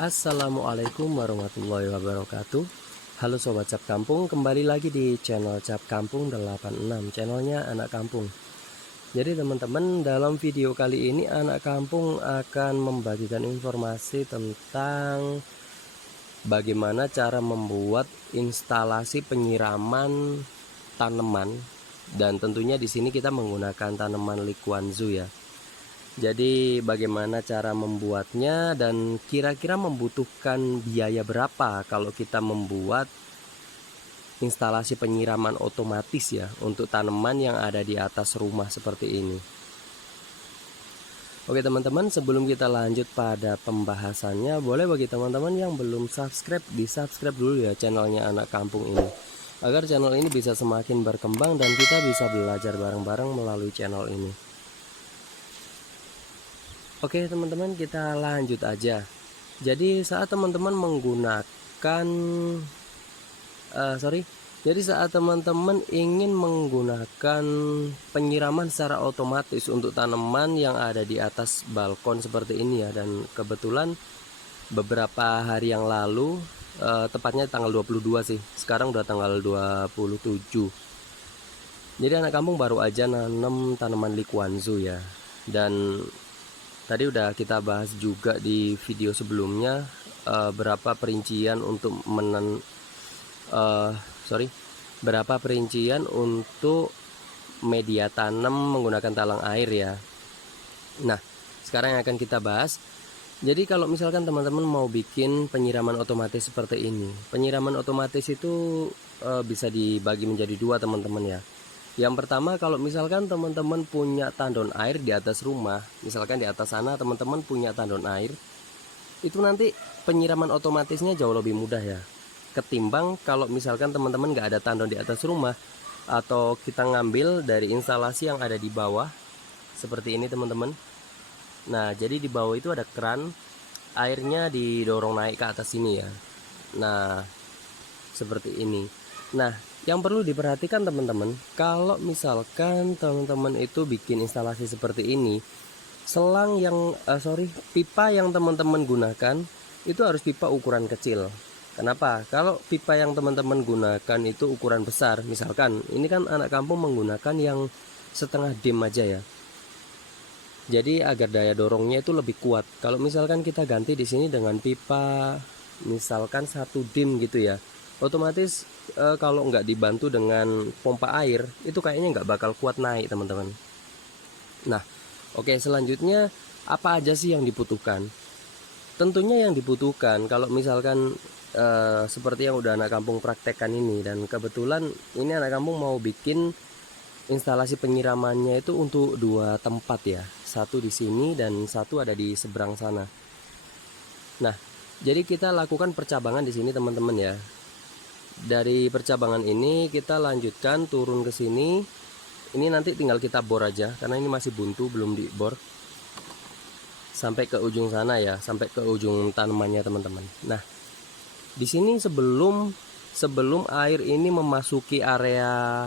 Assalamualaikum warahmatullahi wabarakatuh. Halo Sobat Cap Kampung, kembali lagi di channel Cap Kampung 86, channelnya Anak Kampung. Jadi teman-teman, dalam video kali ini Anak Kampung akan membagikan informasi tentang bagaimana cara membuat instalasi penyiraman tanaman. Dan tentunya di sini kita menggunakan tanaman Likuanzu ya. Jadi bagaimana cara membuatnya dan kira-kira membutuhkan biaya berapa kalau kita membuat instalasi penyiraman otomatis ya untuk tanaman yang ada di atas rumah seperti ini. Oke teman-teman, sebelum kita lanjut pada pembahasannya, boleh bagi teman-teman yang belum subscribe, di subscribe dulu ya channelnya Anak Kampung ini, agar channel ini bisa semakin berkembang dan kita bisa belajar bareng-bareng melalui channel ini. Oke teman-teman, kita lanjut aja. Jadi saat teman-teman menggunakan saat teman-teman ingin menggunakan penyiraman secara otomatis untuk tanaman yang ada di atas balkon seperti ini ya, dan kebetulan beberapa hari yang lalu, tepatnya tanggal 22 sih, sekarang udah tanggal 27. Jadi Anak Kampung baru aja nanam tanaman Likuanzu ya, dan tadi udah kita bahas juga di video sebelumnya berapa perincian untuk media tanam menggunakan talang air ya. Nah, sekarang yang akan kita bahas. Jadi kalau misalkan teman-teman mau bikin penyiraman otomatis seperti ini, penyiraman otomatis itu bisa dibagi menjadi dua teman-teman ya. Yang pertama, kalau misalkan teman-teman punya tandon air di atas rumah, misalkan di atas sana teman-teman punya tandon air, itu nanti penyiraman otomatisnya jauh lebih mudah ya, ketimbang kalau misalkan teman-teman nggak ada tandon di atas rumah, atau kita ngambil dari instalasi yang ada di bawah seperti ini teman-teman. Nah, jadi di bawah itu ada keran, airnya didorong naik ke atas sini ya. Nah, seperti ini. Nah, yang perlu diperhatikan teman-teman, kalau misalkan teman-teman itu bikin instalasi seperti ini, pipa yang teman-teman gunakan itu harus pipa ukuran kecil. Kenapa? Kalau pipa yang teman-teman gunakan itu ukuran besar, misalkan ini kan Anak Kampung menggunakan yang setengah dim aja ya. Jadi agar daya dorongnya itu lebih kuat. Kalau misalkan kita ganti di sini dengan pipa misalkan 1 dim gitu ya, otomatis kalau nggak dibantu dengan pompa air itu kayaknya nggak bakal kuat naik teman-teman. Nah, oke, selanjutnya apa aja sih yang dibutuhkan? Tentunya yang dibutuhkan kalau misalkan seperti yang udah Anak Kampung praktekkan ini, dan kebetulan ini Anak Kampung mau bikin instalasi penyiramannya itu untuk 2 tempat ya, satu di sini dan satu ada di seberang sana. Nah, jadi kita lakukan percabangan di sini teman-teman ya. Dari percabangan ini kita lanjutkan turun ke sini. Ini nanti tinggal kita bor aja karena ini masih buntu, belum dibor sampai ke ujung sana ya, sampai ke ujung tanamannya teman-teman. Nah, di sini sebelum air ini memasuki area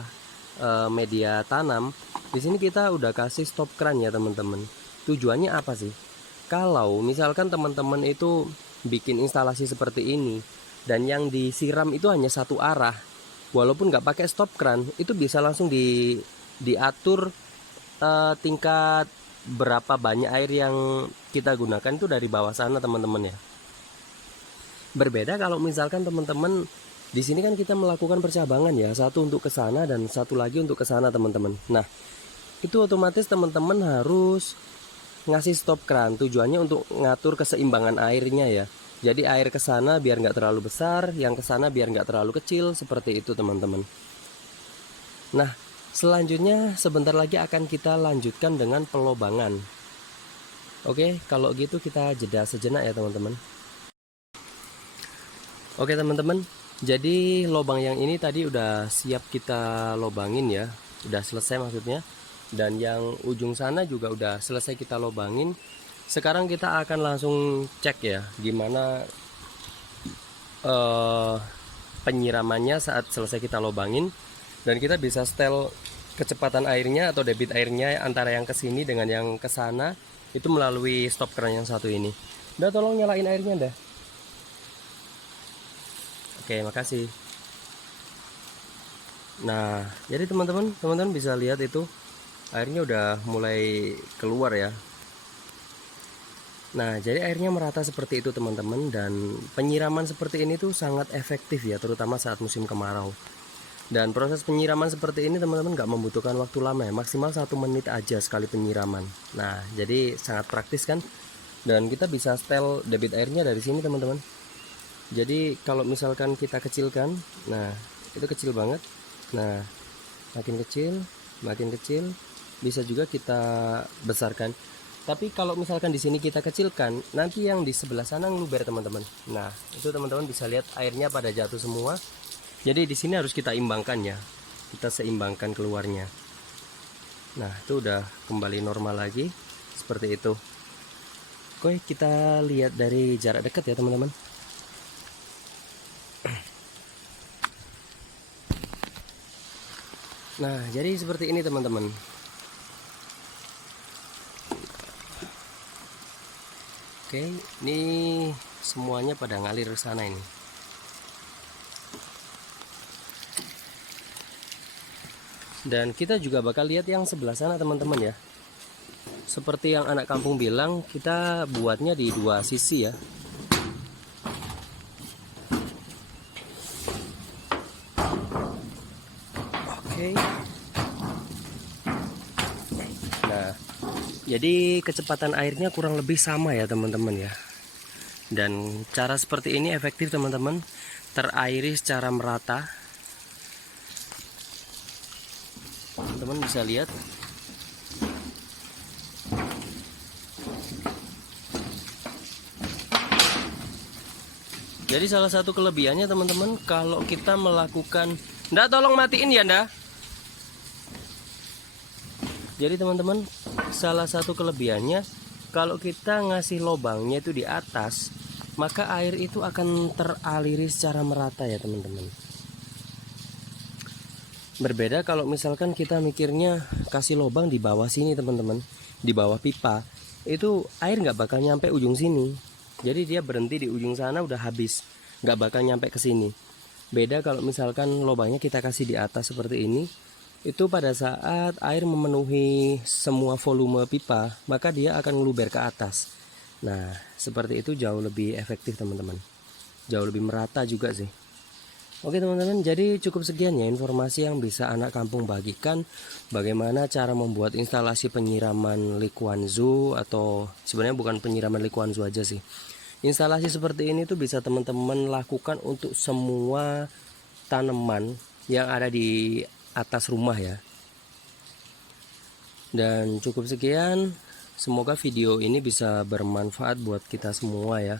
media tanam, di sini kita udah kasih stop keran ya teman-teman. Tujuannya apa sih? Kalau misalkan teman-teman itu bikin instalasi seperti ini dan yang disiram itu hanya satu arah, walaupun nggak pakai stop keran, itu bisa langsung diatur tingkat berapa banyak air yang kita gunakan itu dari bawah sana teman-teman ya. Berbeda kalau misalkan teman-teman di sini kan kita melakukan percabangan ya, satu untuk ke sana dan satu lagi untuk ke sana teman-teman. Nah, itu otomatis teman-teman harus ngasih stop keran. Tujuannya untuk ngatur keseimbangan airnya ya. Jadi air ke sana biar nggak terlalu besar, yang ke sana biar nggak terlalu kecil, seperti itu teman-teman. Nah, selanjutnya sebentar lagi akan kita lanjutkan dengan pelobangan. Oke, kalau gitu kita jeda sejenak ya teman-teman. Oke teman-teman, jadi lubang yang ini tadi udah siap kita lobangin ya, udah selesai maksudnya. Dan yang ujung sana juga udah selesai kita lobangin. Sekarang kita akan langsung cek ya gimana penyiramannya saat selesai kita lobangin, dan kita bisa setel kecepatan airnya atau debit airnya antara yang ke sini dengan yang ke sana itu melalui stop keran yang satu ini. Udah, tolong nyalain airnya dah. Oke, makasih. Nah, jadi teman-teman bisa lihat itu airnya udah mulai keluar ya. Nah, jadi airnya merata seperti itu teman-teman, dan penyiraman seperti ini tuh sangat efektif ya, terutama saat musim kemarau. Dan proses penyiraman seperti ini teman-teman nggak membutuhkan waktu lama ya, maksimal 1 menit aja sekali penyiraman. Nah, jadi sangat praktis kan, dan kita bisa setel debit airnya dari sini teman-teman. Jadi kalau misalkan kita kecilkan, nah itu kecil banget. Nah, makin kecil, bisa juga kita besarkan. Tapi kalau misalkan di sini kita kecilkan, nanti yang di sebelah sana ngeluber teman-teman. Nah, itu teman-teman bisa lihat airnya pada jatuh semua. Jadi di sini harus kita imbangkan ya. Kita seimbangkan keluarnya. Nah, itu udah kembali normal lagi seperti itu. Oke, kita lihat dari jarak dekat ya teman-teman. Nah, jadi seperti ini teman-teman. Oke, ini semuanya pada ngalir ke sana ini. Dan kita juga bakal lihat yang sebelah sana teman-teman ya. Seperti yang anak kampung bilang, kita buatnya di 2 sisi ya. Oke. Nah, jadi kecepatan airnya kurang lebih sama ya teman-teman ya. Dan cara seperti ini efektif teman-teman, terairi secara merata. Teman-teman bisa lihat. Jadi salah satu kelebihannya teman-teman, kalau kita melakukan, ndak tolong matiin ya ndak. Jadi teman-teman, salah satu kelebihannya, kalau kita ngasih lubangnya itu di atas, maka air itu akan teraliri secara merata ya teman-teman. Berbeda kalau misalkan kita mikirnya kasih lubang di bawah sini teman-teman, di bawah pipa, itu air nggak bakal nyampe ujung sini. Jadi dia berhenti di ujung sana udah habis, nggak bakal nyampe ke sini. Beda kalau misalkan lubangnya kita kasih di atas seperti ini, itu pada saat air memenuhi semua volume pipa, maka dia akan ngeluber ke atas. Nah, seperti itu jauh lebih efektif teman-teman. Jauh lebih merata juga sih. Oke teman-teman, jadi cukup sekian ya informasi yang bisa anak kampung bagikan, bagaimana cara membuat instalasi penyiraman Liquanzu, atau sebenarnya bukan penyiraman Liquanzu aja sih. Instalasi seperti ini tuh bisa teman-teman lakukan untuk semua tanaman yang ada di atas rumah ya. Dan cukup sekian, semoga video ini bisa bermanfaat buat kita semua ya.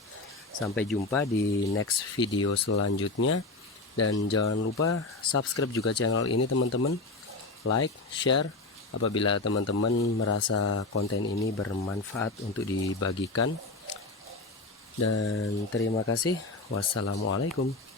Sampai jumpa di next video selanjutnya. Dan jangan lupa subscribe juga channel ini teman-teman. Like, share apabila teman-teman merasa konten ini bermanfaat untuk dibagikan. Dan terima kasih. Wassalamualaikum.